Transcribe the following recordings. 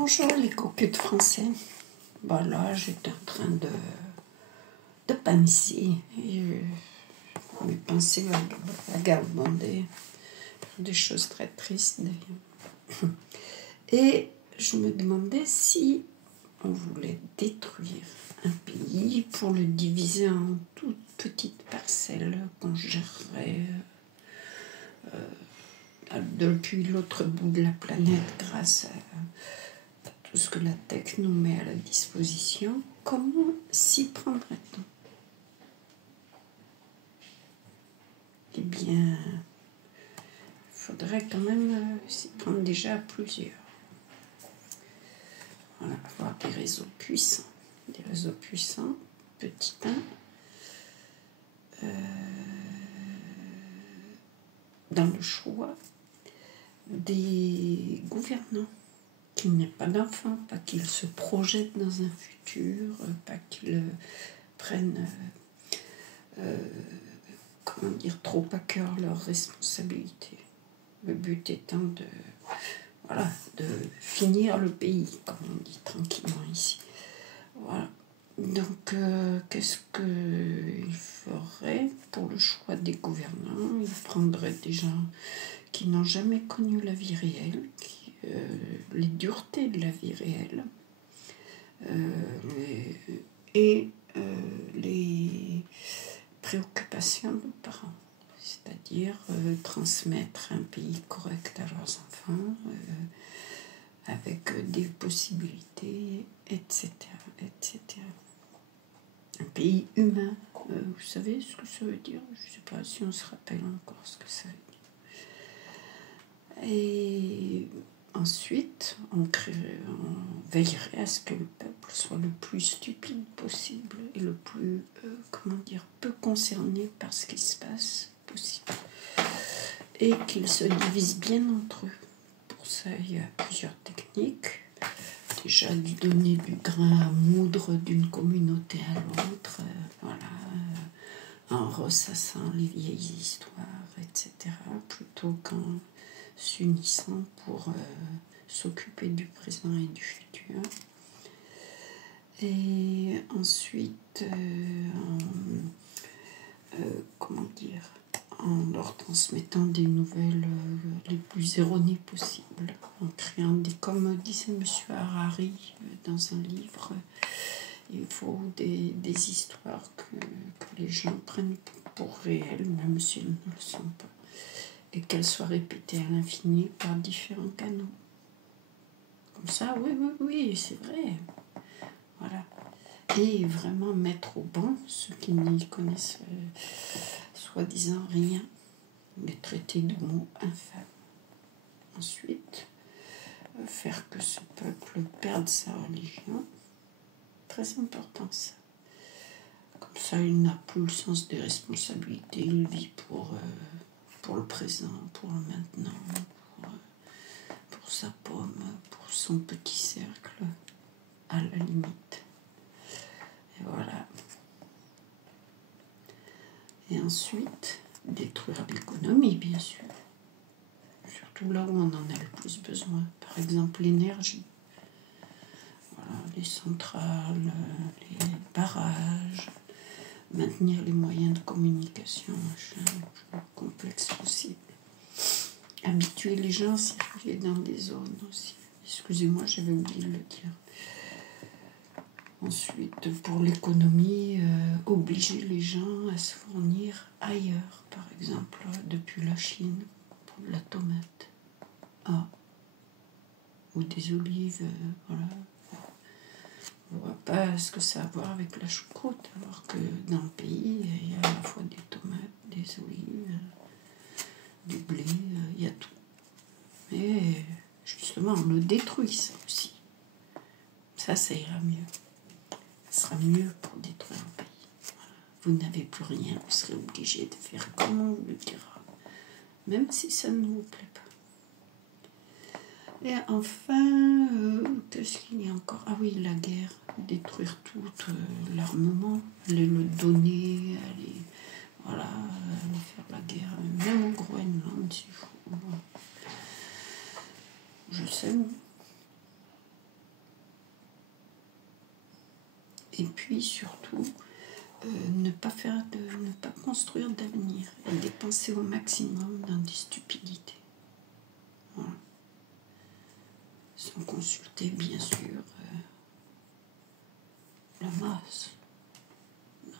Bonjour les coquettes français. Bah là, j'étais en train de penser. Et mes pensées vagabondaient. Des choses très tristes d'ailleurs. Et je me demandais si on voulait détruire un pays pour le diviser en toutes petites parcelles qu'on gérerait depuis l'autre bout de la planète grâce à tout ce que la tech nous met à la disposition. Comment s'y prendrait-on? Eh bien, il faudrait quand même s'y prendre déjà à plusieurs. Voilà, avoir des réseaux puissants. Des réseaux puissants, petit 1, dans le choix des gouvernants, qu'il n'y ait pas d'enfants, pas qu'ils se projettent dans un futur, pas qu'ils prennent trop à cœur leurs responsabilités. Le but étant de finir le pays, comme on dit tranquillement ici. Voilà. Donc, qu'est-ce qu'il ferait pour le choix des gouvernants? Il prendrait des gens qui n'ont jamais connu la vie réelle, les duretés de la vie réelle, et les préoccupations de nos parents, c'est-à-dire transmettre un pays correct à leurs enfants, avec des possibilités, etc., etc. Un pays humain, vous savez ce que ça veut dire? Je ne sais pas si on se rappelle encore ce que ça veut dire. Et ensuite, on veillerait à ce que le peuple soit le plus stupide possible et le plus, peu concerné par ce qui se passe possible. Et qu'ils se divisent bien entre eux. Pour ça, il y a plusieurs techniques. Déjà, lui donner du grain à moudre d'une communauté à l'autre, en ressassant les vieilles histoires, etc., plutôt qu'en s'unissant pour s'occuper du présent et du futur. Et ensuite, en leur transmettant des nouvelles les plus erronées possibles, en créant comme disait M. Harari dans un livre, il faut des histoires que les gens prennent pour réelles, même si elles ne le sont pas, et qu'elles soient répétées à l'infini par différents canaux. Comme ça, oui, c'est vrai. Voilà. Et vraiment mettre au banc ceux qui n'y connaissent soi-disant rien, les traiter de mots infâmes. Ensuite, faire que ce peuple perde sa religion. Très important ça. Comme ça, il n'a plus le sens des responsabilités. Il vit pour le présent, pour le maintenant, pour sa pomme, pour son petit cercle, à la limite. Et voilà. Et ensuite, détruire l'économie, bien sûr. Surtout là où on en a le plus besoin. Par exemple, l'énergie. Voilà, les centrales, les barrages, maintenir les moyens de communication, le plus complexe possible. Habituer les gens à circuler dans des zones aussi. Excusez-moi, j'avais oublié de le dire. Ensuite, pour l'économie, obliger les gens à se fournir ailleurs, par exemple, depuis la Chine, pour de la tomate. Ou des olives, voilà. On ne voit pas ce que ça a à voir avec la choucroute, alors que dans le pays, il y a à la fois des tomates, des olives, du blé, il y a tout. Mais justement, on le détruit, ça aussi. Ça ira mieux. Ça sera mieux pour détruire un pays. Voilà. Vous n'avez plus rien, vous serez obligé de faire comme on vous le dira, même si ça ne vous plaît pas. Et enfin, qu'est-ce qu'il y a encore? Ah oui, la guerre. Détruire tout l'armement, aller le donner, aller faire la guerre, même au Groenland, s'il faut. Je sais, Et puis surtout, ne pas construire d'avenir et dépenser au maximum dans des stupidités. Voilà. Sans consulter bien sûr la masse. Non.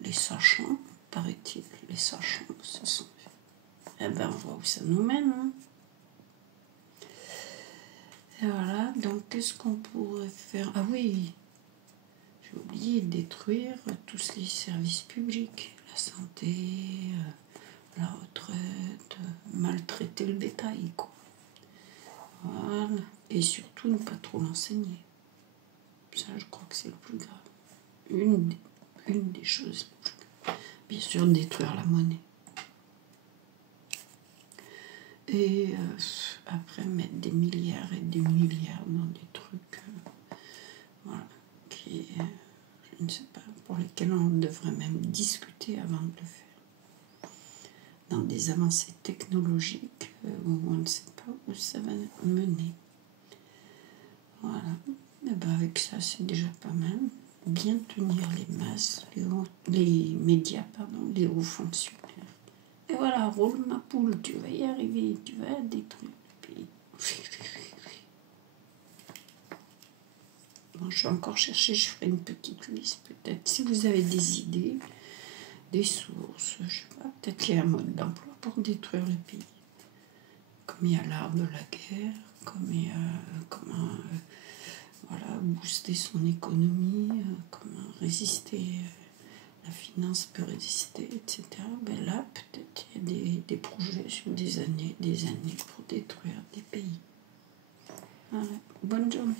Les sachants, paraît-il, les sachants, ce sont... Eh ben, on voit où ça nous mène. Hein. Et voilà, donc qu'est-ce qu'on pourrait faire? Ah oui, j'ai oublié de détruire tous les services publics, la santé, la retraite, maltraiter le bétail, quoi. Voilà, et surtout ne pas trop l'enseigner. Ça, je crois que c'est le plus grave. Une des choses les plus graves. Bien sûr, détruire la monnaie. Et après, mettre des milliards et des milliards dans des trucs, voilà, qui, je ne sais pas, pour lesquels on devrait même discuter avant de le faire. Dans des avancées technologiques où on ne sait pas où ça va mener. Voilà. Et ben avec ça, c'est déjà pas mal. Bien tenir les masses, les médias, les hauts fonctionnaires. Et voilà, roule ma poule, tu vas y arriver, tu vas détruire le pays. Bon, je vais encore chercher, je ferai une petite liste peut-être. Si vous avez des idées, des sources, je sais pas, peut-être qu'il y a un mode d'emploi pour détruire le pays. Comme il y a l'art de la guerre, comme il y a comment voilà, booster son économie, comment résister, la finance peut résister, etc. Ben là, peut-être il y a des projets sur des années pour détruire des pays. Voilà. Bonne journée.